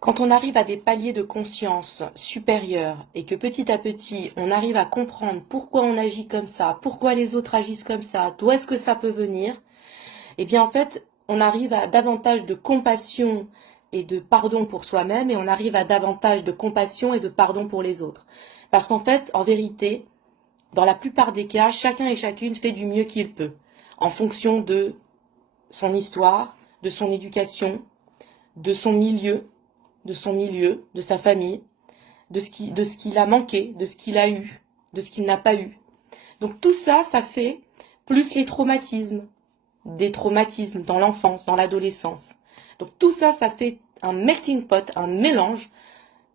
Quand on arrive à des paliers de conscience supérieurs et que petit à petit on arrive à comprendre pourquoi on agit comme ça, pourquoi les autres agissent comme ça, d'où est-ce que ça peut venir, eh bien en fait on arrive à davantage de compassion et de pardon pour soi-même et on arrive à davantage de compassion et de pardon pour les autres. Parce qu'en fait, en vérité, dans la plupart des cas, chacun et chacune fait du mieux qu'il peut, en fonction de son histoire, de son éducation, de son milieu, de sa famille, de ce qu'il a manqué, de ce qu'il a eu, de ce qu'il n'a pas eu. Donc tout ça, ça fait plus les traumatismes, des traumatismes dans l'enfance, dans l'adolescence. Donc tout ça, ça fait un melting pot, un mélange,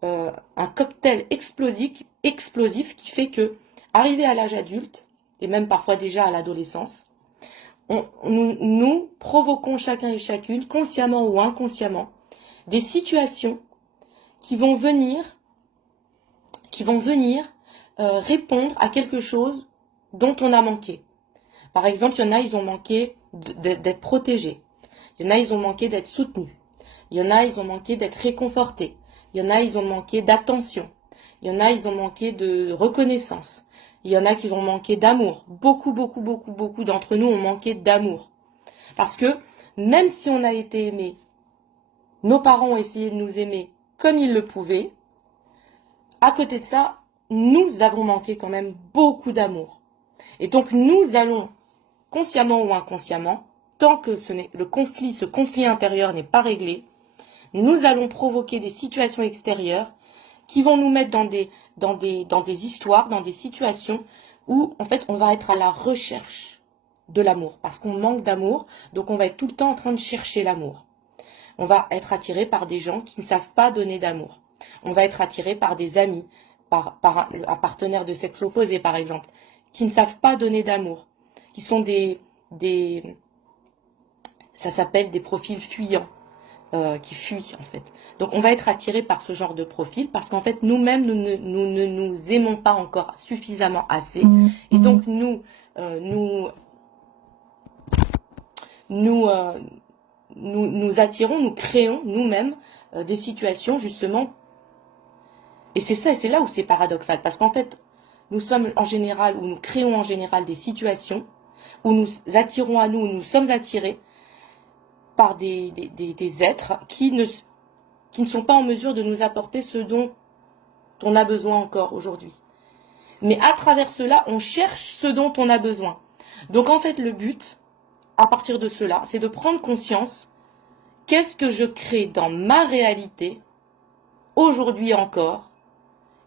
un cocktail explosif qui fait que, arrivé à l'âge adulte, et même parfois déjà à l'adolescence, nous provoquons chacun et chacune, consciemment ou inconsciemment, des situations qui vont venir répondre à quelque chose dont on a manqué. Par exemple, il y en a, ils ont manqué d'être protégés. Il y en a, ils ont manqué d'être soutenus. Il y en a, ils ont manqué d'être réconfortés. Il y en a, ils ont manqué d'attention. Il y en a, ils ont manqué de reconnaissance. Il y en a qui ont manqué d'amour. Beaucoup d'entre nous ont manqué d'amour. Parce que même si on a été aimé, nos parents ont essayé de nous aimer comme ils le pouvaient, à côté de ça, nous avons manqué quand même beaucoup d'amour. Et donc nous allons, consciemment ou inconsciemment, tant que ce conflit intérieur n'est pas réglé, nous allons provoquer des situations extérieures qui vont nous mettre dans des histoires, dans des situations où en fait on va être à la recherche de l'amour. Parce qu'on manque d'amour, donc on va être tout le temps en train de chercher l'amour. On va être attiré par des gens qui ne savent pas donner d'amour. On va être attiré par des amis, par un partenaire de sexe opposé par exemple, qui ne savent pas donner d'amour, qui sont ça s'appelle des profils fuyants, qui fuient en fait. Donc on va être attiré par ce genre de profil parce qu'en fait nous-mêmes nous ne nous aimons pas encore suffisamment assez et donc nous attirons, nous créons nous-mêmes des situations justement. Et c'est ça, et c'est là où c'est paradoxal, parce qu'en fait, nous sommes en général, ou nous créons en général des situations où nous attirons à nous, où nous sommes attirés par des êtres qui ne sont pas en mesure de nous apporter ce dont on a besoin encore aujourd'hui. Mais à travers cela, on cherche ce dont on a besoin. Donc en fait, le but, à partir de cela, c'est de prendre conscience, qu'est-ce que je crée dans ma réalité, aujourd'hui encore,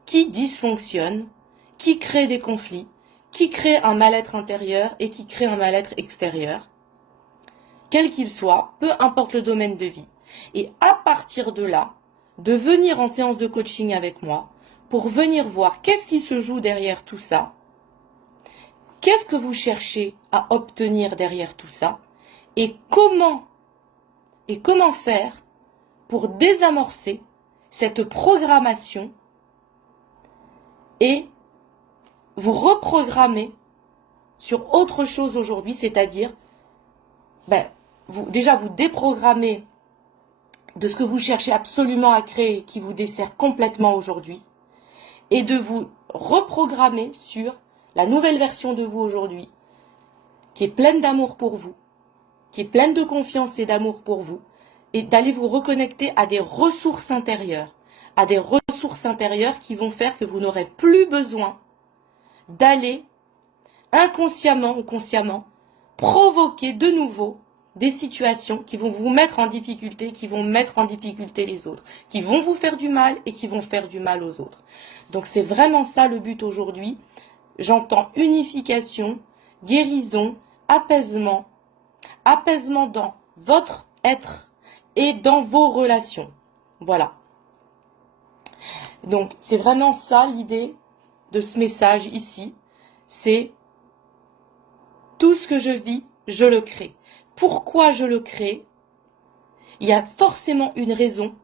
qui dysfonctionne, qui crée des conflits, qui crée un mal-être intérieur et qui crée un mal-être extérieur, quel qu'il soit, peu importe le domaine de vie. Et à partir de là, de venir en séance de coaching avec moi pour venir voir qu'est-ce qui se joue derrière tout ça, qu'est-ce que vous cherchez à obtenir derrière tout ça, et comment faire pour désamorcer cette programmation et vous reprogrammer sur autre chose aujourd'hui, c'est-à-dire vous déprogrammer de ce que vous cherchez absolument à créer qui vous dessert complètement aujourd'hui et de vous reprogrammer sur la nouvelle version de vous aujourd'hui qui est pleine d'amour pour vous, qui est pleine de confiance et d'amour pour vous et d'aller vous reconnecter à des ressources intérieures, qui vont faire que vous n'aurez plus besoin d'aller inconsciemment ou consciemment provoquer de nouveau des situations qui vont vous mettre en difficulté, qui vont mettre en difficulté les autres, qui vont vous faire du mal et qui vont faire du mal aux autres. Donc c'est vraiment ça le but aujourd'hui. J'entends unification, guérison, apaisement dans votre être et dans vos relations. Voilà. Donc c'est vraiment ça l'idée de ce message ici. C'est tout ce que je vis, je le crée. Pourquoi je le crée? Il y a forcément une raison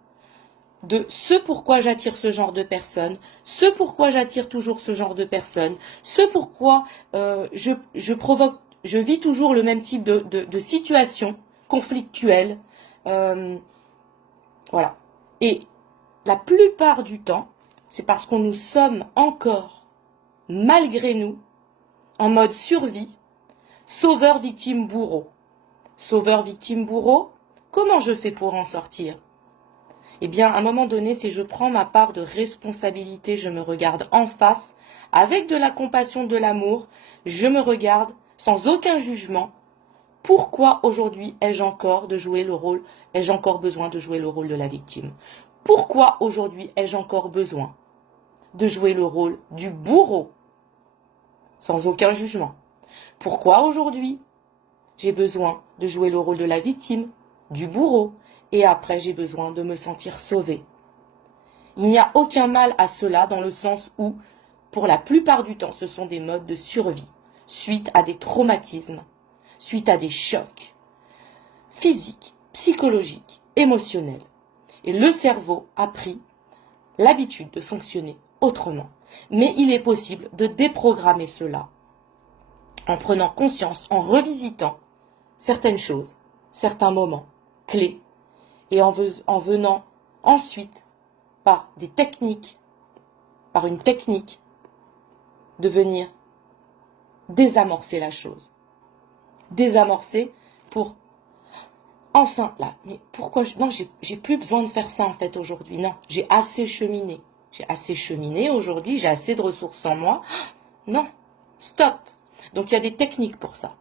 de ce pourquoi j'attire ce genre de personnes, ce pourquoi j'attire toujours ce genre de personnes, ce pourquoi je vis toujours le même type de situation conflictuelle. Voilà. Et la plupart du temps, c'est parce qu'on nous sommes encore, malgré nous, en mode survie, sauveur, victime, bourreau. Sauveur, victime, bourreau, comment je fais pour en sortir? Eh bien, à un moment donné, si je prends ma part de responsabilité, je me regarde en face, avec de la compassion, de l'amour, je me regarde sans aucun jugement. Pourquoi aujourd'hui ai-je encore besoin de jouer le rôle de la victime? Pourquoi aujourd'hui ai-je encore besoin de jouer le rôle du bourreau? Sans aucun jugement. Pourquoi aujourd'hui j'ai besoin de jouer le rôle de la victime, du bourreau, et après j'ai besoin de me sentir sauvée? Il n'y a aucun mal à cela dans le sens où, pour la plupart du temps, ce sont des modes de survie, suite à des traumatismes, suite à des chocs physiques, psychologiques, émotionnels. Et le cerveau a pris l'habitude de fonctionner autrement. Mais il est possible de déprogrammer cela en prenant conscience, en revisitant certaines choses, certains moments clés, et en venant ensuite par des techniques, par une technique, de venir désamorcer la chose. Désamorcer pour enfin là, mais pourquoi non, j'ai plus besoin de faire ça en fait aujourd'hui. Non, j'ai assez cheminé. J'ai assez cheminé aujourd'hui, j'ai assez de ressources en moi. Non, stop. Donc il y a des techniques pour ça.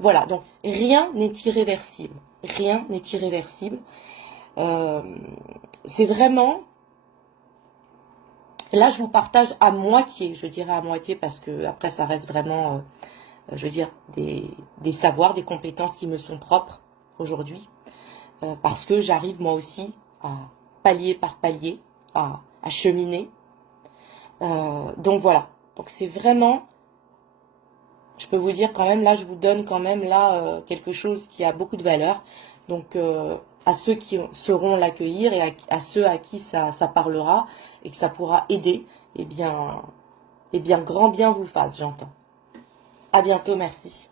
Voilà, donc rien n'est irréversible. Rien n'est irréversible. C'est vraiment... Là, je vous partage à moitié, je dirais à moitié, parce que après, ça reste vraiment, je veux dire, des savoirs, des compétences qui me sont propres aujourd'hui. Parce que j'arrive moi aussi à palier par palier, à cheminer. Donc voilà, donc c'est vraiment... Je peux vous dire quand même, là, je vous donne quand même là quelque chose qui a beaucoup de valeur. Donc, à ceux qui sauront l'accueillir et à ceux à qui ça parlera et que ça pourra aider, eh bien, grand bien vous fasse, j'entends. À bientôt, merci.